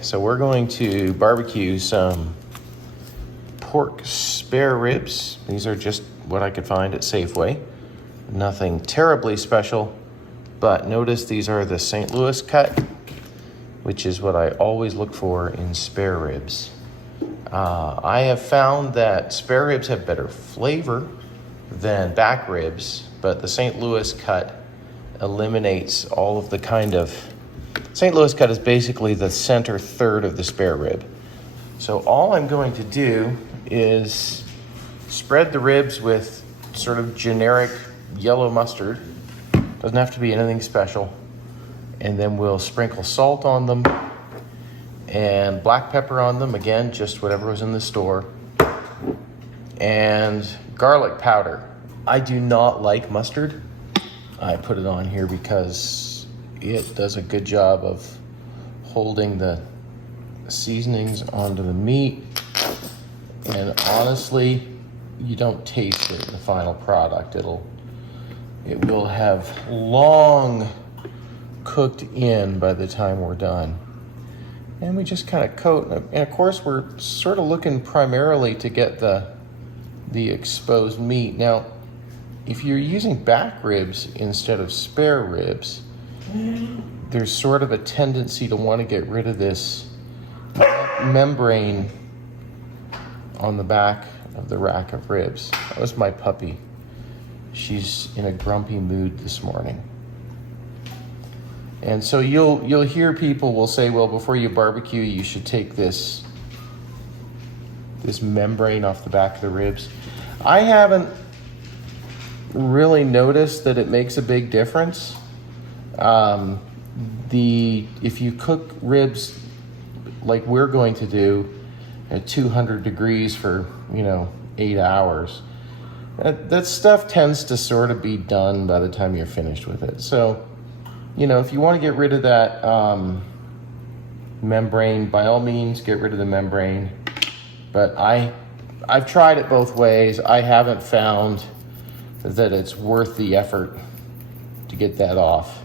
So we're going to barbecue some pork spare ribs. These are just what I could find at Safeway. Nothing terribly special, but notice these are the St. Louis cut, which is what I always look for in spare ribs. I have found that spare ribs have better flavor than back ribs, but the St. Louis cut eliminates all of the kind of... St. Louis cut is basically the center third of the spare rib. So all I'm going to do is spread the ribs with sort of generic yellow mustard. Doesn't have to be anything special. And then we'll sprinkle salt on them and black pepper on them. Again, just whatever was in the store. And garlic powder. I do not like mustard. I put it on here because it does a good job of holding the seasonings onto the meat. And honestly, you don't taste it in the final product. It will have long cooked in by the time we're done. And we just kind of coat. And of course, we're sort of looking primarily to get the exposed meat. Now, if you're using back ribs instead of spare ribs, there's sort of a tendency to want to get rid of this membrane on the back of the rack of ribs. That was my puppy. She's in a grumpy mood this morning. And so you'll hear people will say, well, before you barbecue, you should take this membrane off the back of the ribs. I haven't really noticed that it makes a big difference. If you cook ribs like we're going to do at 200 degrees for 8 hours, that stuff tends to sort of be done by the time you're finished with it. So if you want to get rid of that membrane, by all means get rid of the membrane. But I've tried it both ways. I haven't found that it's worth the effort to get that off.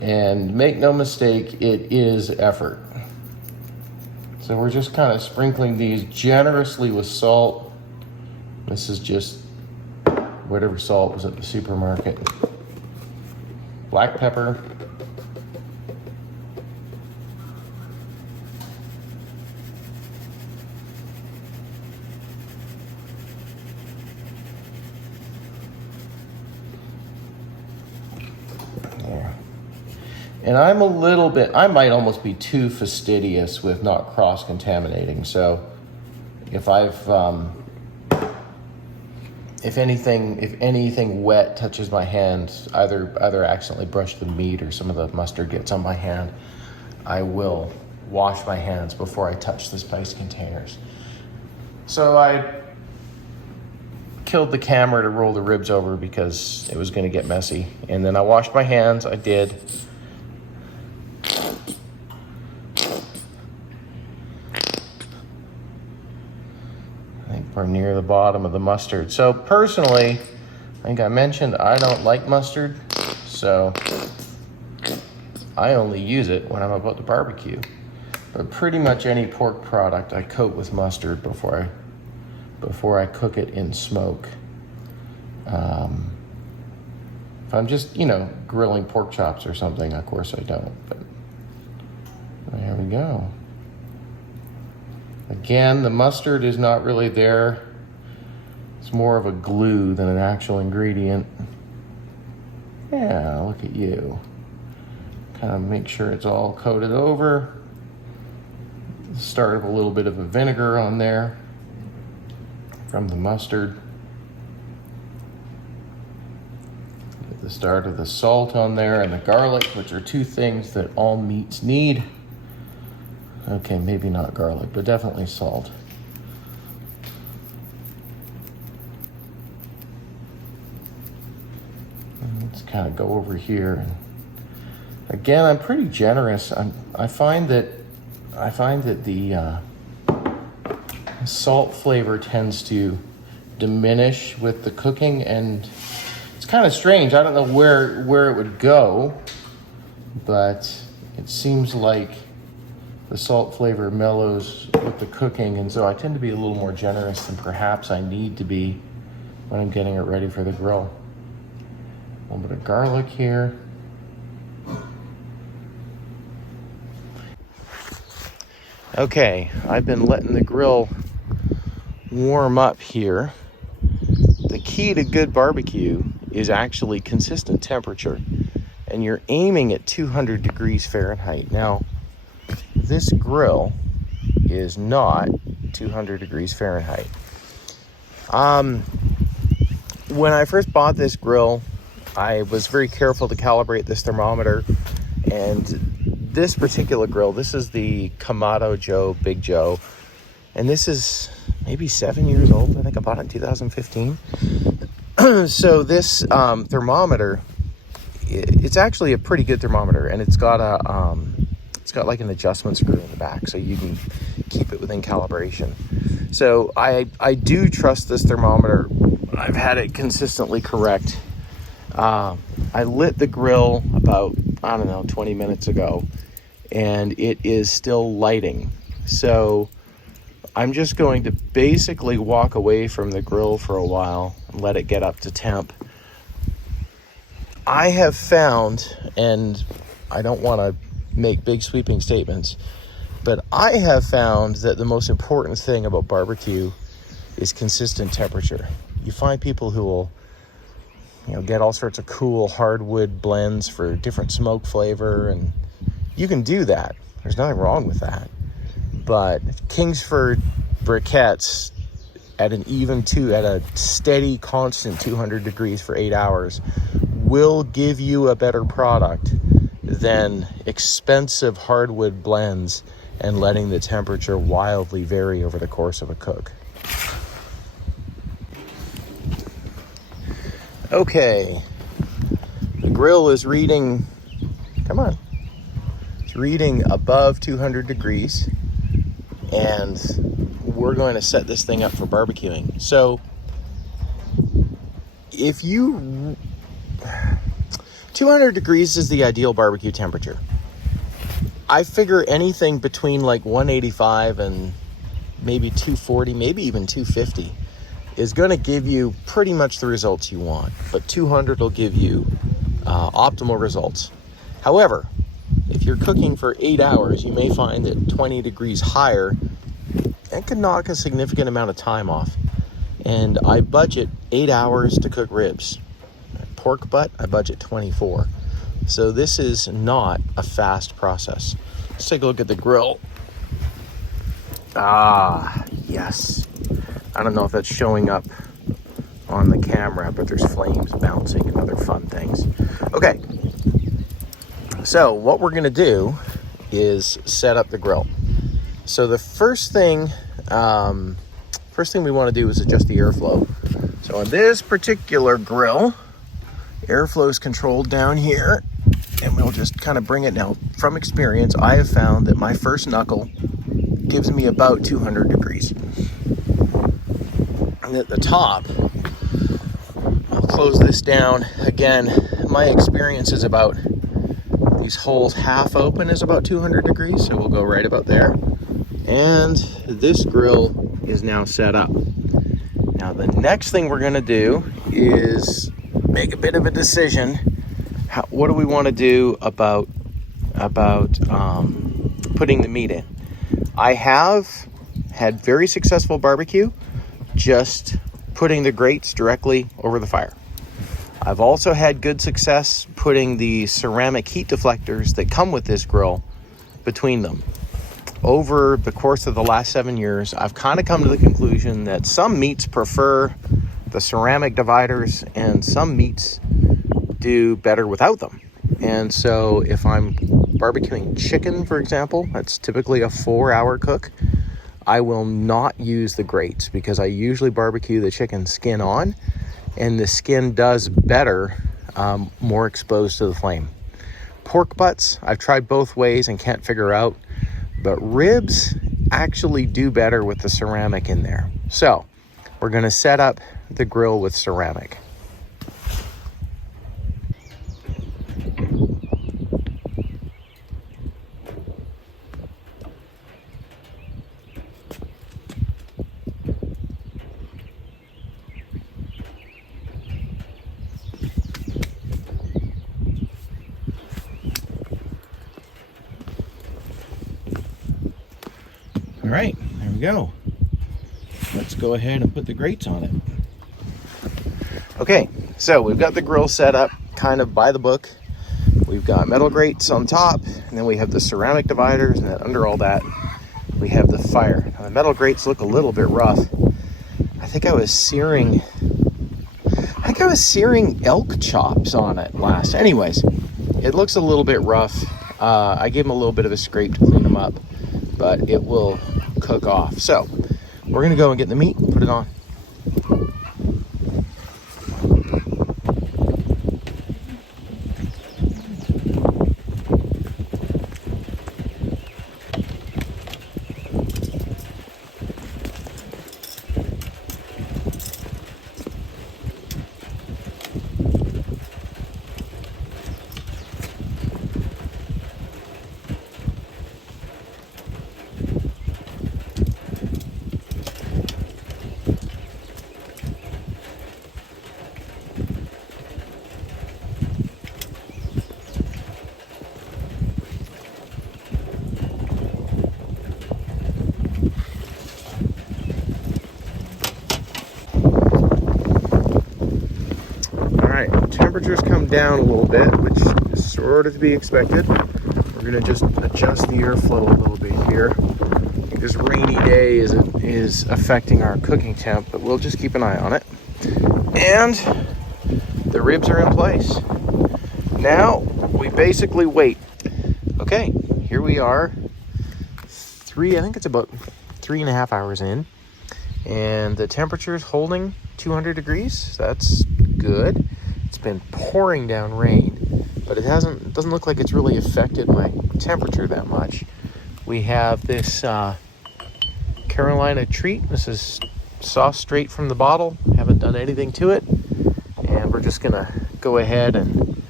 And make no mistake, it is effort. So we're just kind of sprinkling these generously with salt. This is just whatever salt was at the supermarket. Black pepper. And I might almost be too fastidious with not cross-contaminating. So if anything wet touches my hand, either accidentally brush the meat or some of the mustard gets on my hand, I will wash my hands before I touch the spice containers. So I killed the camera to roll the ribs over because it was going to get messy. And then I washed my hands. I did. We're near the bottom of the mustard. So personally, I think I mentioned I don't like mustard, so I only use it when I'm about to barbecue. But pretty much any pork product I coat with mustard before I cook it in smoke. If I'm just, grilling pork chops or something, of course I don't. But there we go. Again, the mustard is not really there. It's more of a glue than an actual ingredient. Yeah, look at you. Kind of make sure it's all coated over. Start of a little bit of a vinegar on there from the mustard. Get the start of the salt on there and the garlic, which are two things that all meats need. Okay, maybe not garlic, but definitely salt. And let's kind of go over here. Again, I'm pretty generous. I find that the salt flavor tends to diminish with the cooking, and it's kind of strange. I don't know where it would go, but it seems like the salt flavor mellows with the cooking, and so I tend to be a little more generous than perhaps I need to be when I'm getting it ready for the grill. A little bit of garlic here. Okay, I've been letting the grill warm up here. The key to good barbecue is actually consistent temperature, and you're aiming at 200 degrees Fahrenheit. Now, this grill is not 200 degrees Fahrenheit. When I first bought this grill, I was very careful to calibrate this thermometer, and this particular grill, this is the Kamado Joe Big Joe, and this is maybe 7 years old. I think I bought it in 2015. So this thermometer, it's actually a pretty good thermometer, and it's got like an adjustment screw in the back, so you can keep it within calibration. So I do trust this thermometer. I've had it consistently correct. I lit the grill about, 20 minutes ago, and it is still lighting. So I'm just going to basically walk away from the grill for a while and let it get up to temp. I have found, and I don't want to make big sweeping statements, but I have found that the most important thing about barbecue is consistent temperature. You find people who will, get all sorts of cool hardwood blends for different smoke flavor, and you can do that. There's nothing wrong with that. But Kingsford briquettes at a steady, constant 200 degrees for 8 hours will give you a better product than expensive hardwood blends and letting the temperature wildly vary over the course of a cook. Okay, the grill is reading, it's reading above 200 degrees, and we're going to set this thing up for barbecuing. So if 200 degrees is the ideal barbecue temperature. I figure anything between like 185 and maybe 240, maybe even 250 is going to give you pretty much the results you want, but 200 will give you optimal results. However, if you're cooking for 8 hours, you may find that 20 degrees higher, it can knock a significant amount of time off. And I budget 8 hours to cook ribs. Pork butt, I budget 24. So this is not a fast process. Let's take a look at the grill. Ah, yes. I don't know if that's showing up on the camera, but there's flames bouncing and other fun things. Okay, so what we're gonna do is set up the grill. So the first thing we wanna do is adjust the airflow. So on this particular grill, airflow is controlled down here, and we'll just kind of bring it now. From experience, I have found that my first knuckle gives me about 200 degrees. And at the top, I'll close this down. Again, my experience is about these holes half open is about 200 degrees, so we'll go right about there. And this grill is now set up. Now the next thing we're gonna do is make a bit of a decision. What do we want to do about putting the meat in? I have had very successful barbecue just putting the grates directly over the fire. I've also had good success putting the ceramic heat deflectors that come with this grill between them. Over the course of the last 7 years, I've kind of come to the conclusion that some meats prefer the ceramic dividers and some meats do better without them. And so if I'm barbecuing chicken, for example, that's typically a 4-hour cook, I will not use the grates because I usually barbecue the chicken skin on, and the skin does better, more exposed to the flame. Pork butts, I've tried both ways and can't figure out, but ribs actually do better with the ceramic in there. So we're gonna set up the grill with ceramic. All right, there we go. Let's go ahead and put the grates on it. Okay, so we've got the grill set up kind of by the book. We've got metal grates on top, and then we have the ceramic dividers, and then under all that, we have the fire. Now, the metal grates look a little bit rough. I think I was searing elk chops on it last. Anyways, it looks a little bit rough. I gave them a little bit of a scrape to clean them up, but it will cook off. So we're gonna go and get the meat and put it on. Temperatures come down a little bit, which is sort of to be expected. We're gonna just adjust the airflow a little bit here. I think this rainy day is affecting our cooking temp, but we'll just keep an eye on it. And the ribs are in place. Now we basically wait. Okay, here we are. I think it's about 3.5 hours in, and the temperature is holding 200 degrees. That's good. It's been pouring down rain, but it doesn't look like it's really affected my temperature that much. We have this Carolina treat. This is sauce straight from the bottle. Haven't done anything to it, and we're just gonna go ahead and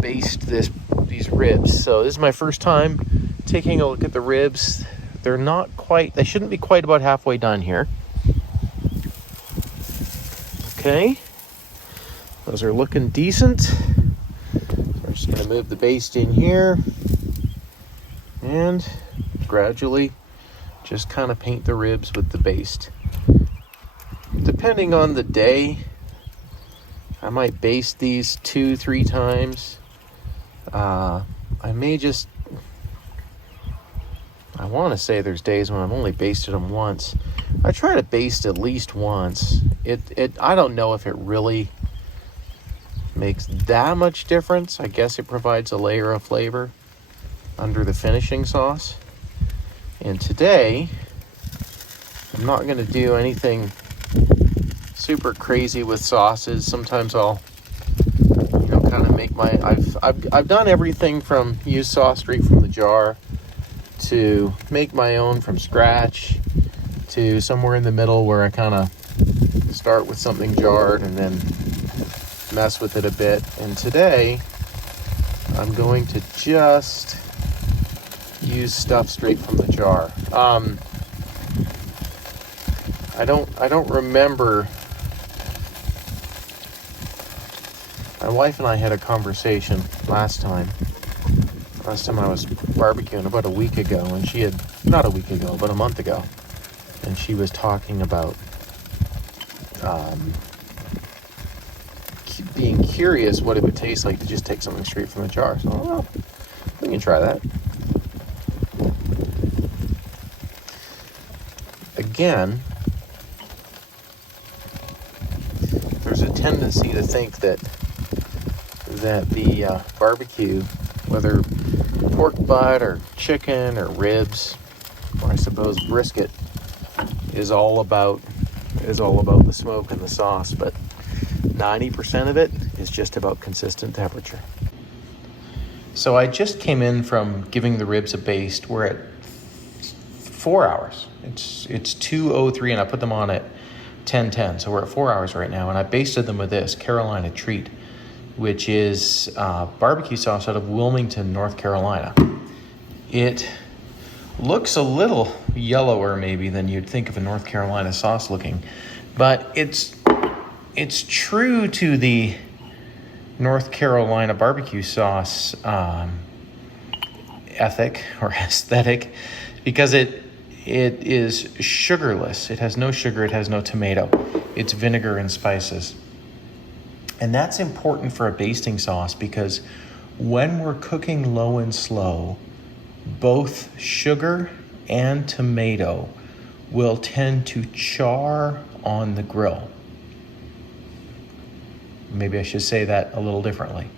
baste these ribs. So this is my first time taking a look at the ribs. They shouldn't be quite about halfway done here. Okay. Those are looking decent. So I'm just gonna move the baste in here and gradually just kind of paint the ribs with the baste. Depending on the day, I might baste these 2-3 times. I want to say there's days when I've only basted them once. I try to baste at least once. I don't know if it really makes that much difference. I guess it provides a layer of flavor under the finishing sauce. And today, I'm not going to do anything super crazy with sauces. Sometimes I'll, kind of make I've done everything from use sauce straight from the jar to make my own from scratch to somewhere in the middle where I kind of start with something jarred and then mess with it a bit. And today I'm going to just use stuff straight from the jar. I don't remember. My wife and I had a conversation last time I was barbecuing about a week ago, and she had, not a week ago, but a month ago, and she was talking about being curious what it would taste like to just take something straight from the jar. So, well, we can try that. Again, there's a tendency to think that the barbecue, whether pork butt or chicken or ribs, or I suppose brisket, is all about the smoke and the sauce, but 90% of it is just about consistent temperature. So I just came in from giving the ribs a baste. We're at 4 hours. It's 2:03, and I put them on at 10:10. So we're at 4 hours right now, and I basted them with this Carolina Treat, which is barbecue sauce out of Wilmington, North Carolina. It looks a little yellower maybe than you'd think of a North Carolina sauce looking, but it's true to the North Carolina barbecue sauce ethic or aesthetic, because It is sugarless. It has no sugar. It has no tomato. It's vinegar and spices. And that's important for a basting sauce because when we're cooking low and slow, both sugar and tomato will tend to char on the grill. Maybe I should say that a little differently.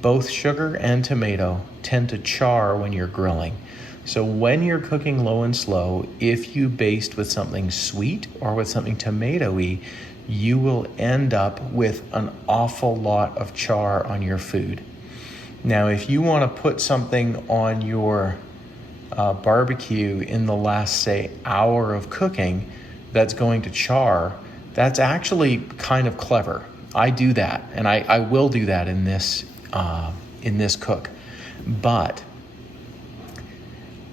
Both sugar and tomato tend to char when you're grilling. So when you're cooking low and slow, if you baste with something sweet or with something tomatoey, you will end up with an awful lot of char on your food. Now, if you want to put something on your barbecue in the last, say, hour of cooking that's going to char, that's actually kind of clever. I do that, and I will do that in this cook. But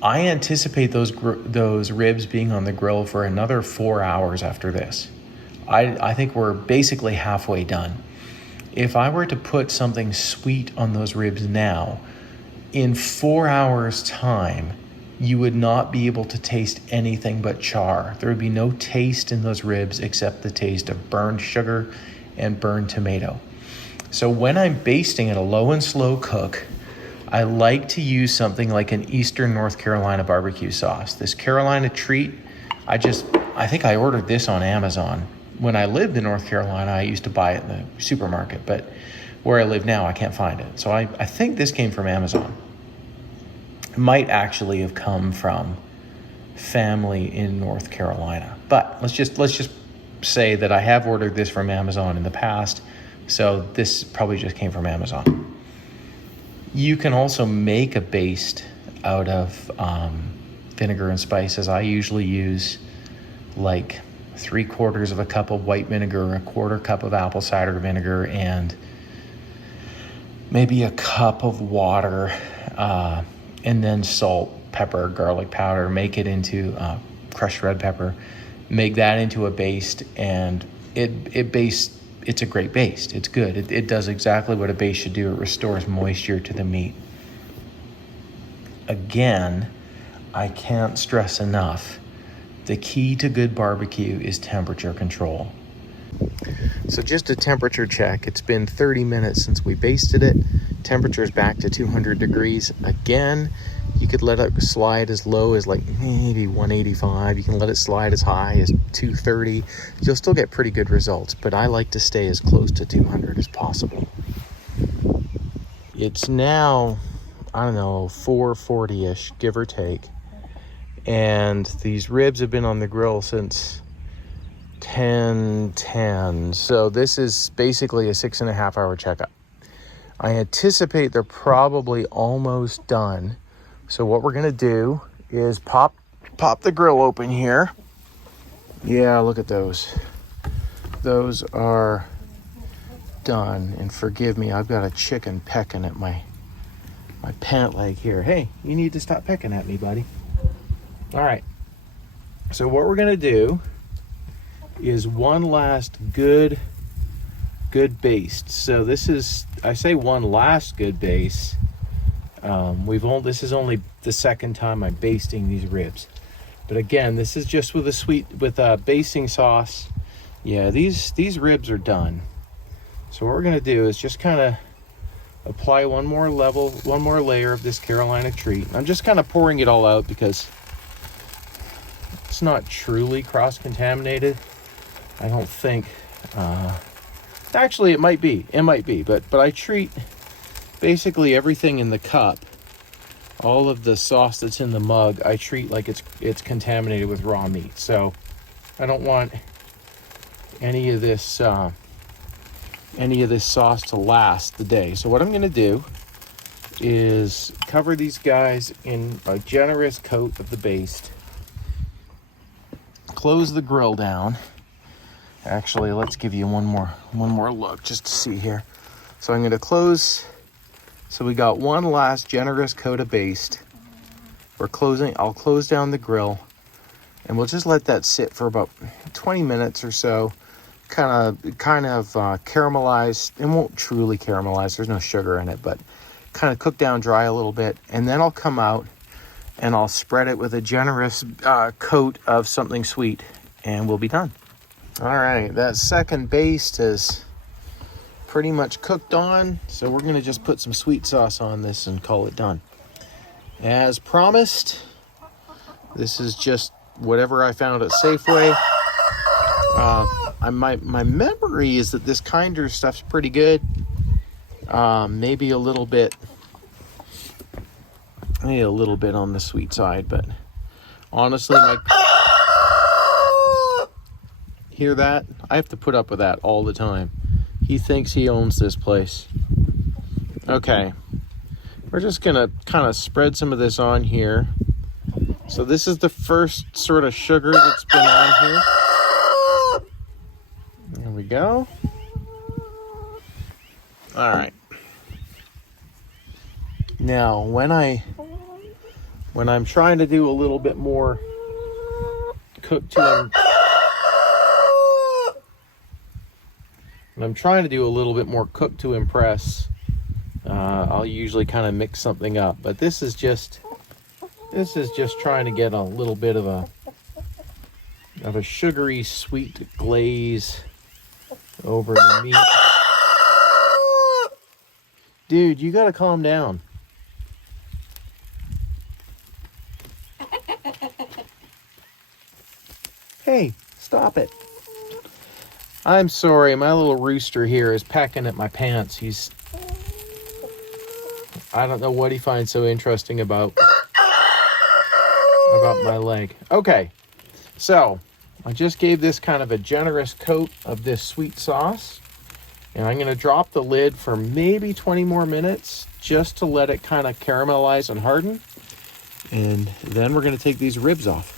I anticipate those ribs being on the grill for another 4 hours after this. I think we're basically halfway done. If I were to put something sweet on those ribs now, in 4 hours' time, you would not be able to taste anything but char. There would be no taste in those ribs except the taste of burned sugar and burned tomato. So when I'm basting at a low and slow cook, I like to use something like an Eastern North Carolina barbecue sauce. This Carolina Treat, I think I ordered this on Amazon. When I lived in North Carolina, I used to buy it in the supermarket, but where I live now, I can't find it. So I think this came from Amazon. It might actually have come from family in North Carolina, but let's just say that I have ordered this from Amazon in the past, so this probably just came from Amazon. You can also make a baste out of vinegar and spices. I usually use like 3/4 of a cup of white vinegar, 1/4 cup of apple cider vinegar, and maybe a cup of water, and then salt, pepper, garlic powder. Make it into crushed red pepper. Make that into a baste, and it's a great baste. It's good. It does exactly what a baste should do. It restores moisture to the meat. Again, I can't stress enough, the key to good barbecue is temperature control. So just a temperature check. It's been 30 minutes since we basted it. Temperature's back to 200 degrees. Again, you could let it slide as low as like maybe 185. You can let it slide as high as 230. You'll still get pretty good results, but I like to stay as close to 200 as possible. It's now, 4:40-ish, give or take. And these ribs have been on the grill since 10:10. So this is basically a 6.5 hour checkup. I anticipate they're probably almost done. So what we're gonna do is pop the grill open here. Yeah, look at those. Those are done. And forgive me, I've got a chicken pecking at my pant leg here. Hey, you need to stop pecking at me, buddy. All right. So what we're gonna do is one last good baste. So this is, I say one last good baste. This is only the second time I'm basting these ribs, but again, this is just with a basting sauce. Yeah, these ribs are done. So what we're gonna do is just kind of apply one more layer of this Carolina Treat. I'm just kind of pouring it all out because it's not truly cross-contaminated. I don't think. Actually, it might be, but I treat basically everything in the cup, all of the sauce that's in the mug, I treat like it's contaminated with raw meat. So I don't want any of this sauce to last the day. So what I'm going to do is cover these guys in a generous coat of the baste. Close the grill down. Actually, let's give you one more look just to see here. So I'm going to close. So we got one last generous coat of baste. I'll close down the grill, and we'll just let that sit for about 20 minutes or so. Kind of caramelize. It won't truly caramelize. There's no sugar in it, but kind of cook down dry a little bit. And then I'll come out and I'll spread it with a generous coat of something sweet, and we'll be done. All right, that second baste is pretty much cooked on, so we're gonna just put some sweet sauce on this and call it done. As promised, this is just whatever I found at Safeway. My memory is that this Kinder stuff's pretty good. Maybe a little bit on the sweet side, but honestly, hear that? I have to put up with that all the time. He thinks he owns this place. Okay, we're just gonna kind of spread some of this on here. So this is the first sort of sugar that's been on here. There we go. All right. Now, when I'm trying to do a little bit more cook to impress, I'll usually kind of mix something up. But this is just trying to get a little bit of a sugary sweet glaze over the meat. Dude, you gotta calm down. Hey, stop it. I'm sorry, my little rooster here is pecking at my pants. I don't know what he finds so interesting about my leg. Okay, so I just gave this kind of a generous coat of this sweet sauce, and I'm gonna drop the lid for maybe 20 more minutes just to let it kind of caramelize and harden. And then we're gonna take these ribs off.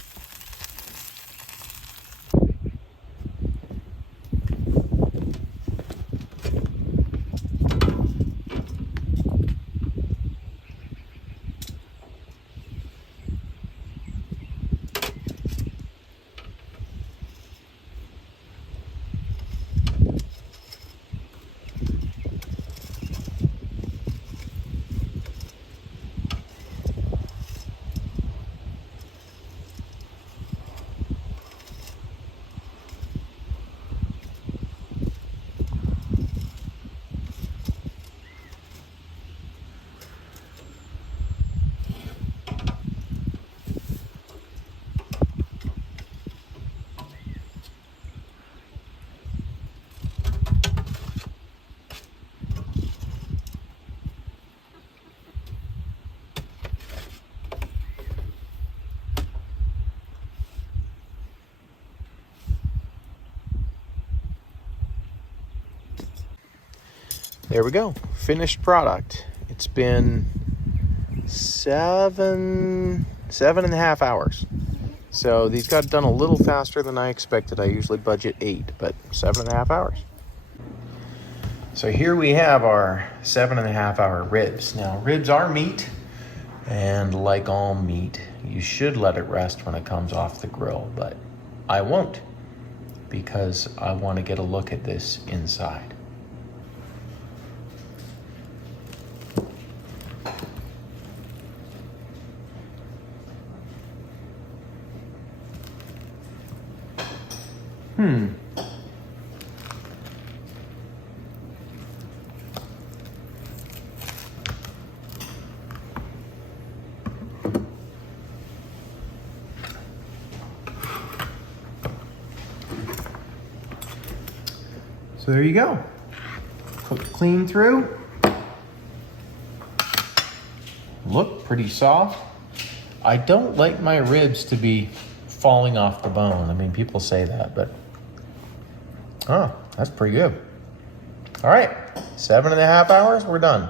There we go, finished product. It's been 7.5 hours. So these got done a little faster than I expected. I usually budget 8, but 7.5 hours. So here we have our 7.5 hour ribs. Now, ribs are meat, and like all meat, you should let it rest when it comes off the grill, but I won't, because I want to get a look at this inside. So there you go. Cooked clean through. Look pretty soft. I don't like my ribs to be falling off the bone. I mean, people say that, but oh, that's pretty good. All right, 7.5 hours, we're done.